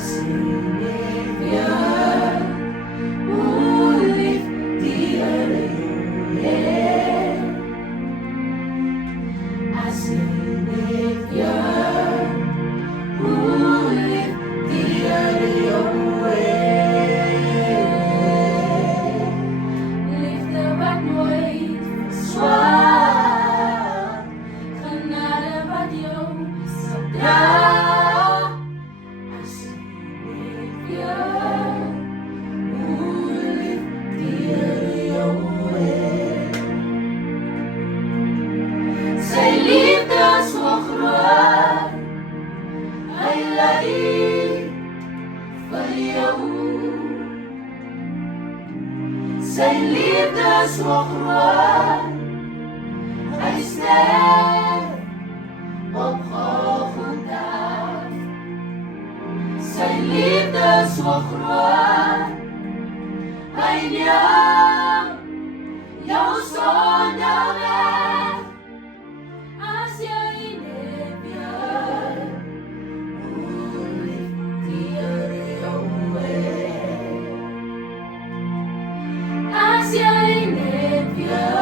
Savior, who lift the earth, our Savior, who lift the earth, lift the right weight, swag, kanada radio, sabda. Zij liefde zo groot, hij leidt voor jou. Zijn liefde zo groot, hij sterft op Golgotha. Zijn liefde zo groot, hij nam jouw zonde weg. Als jij neer, hoe lift die jou weg? Als jij neer.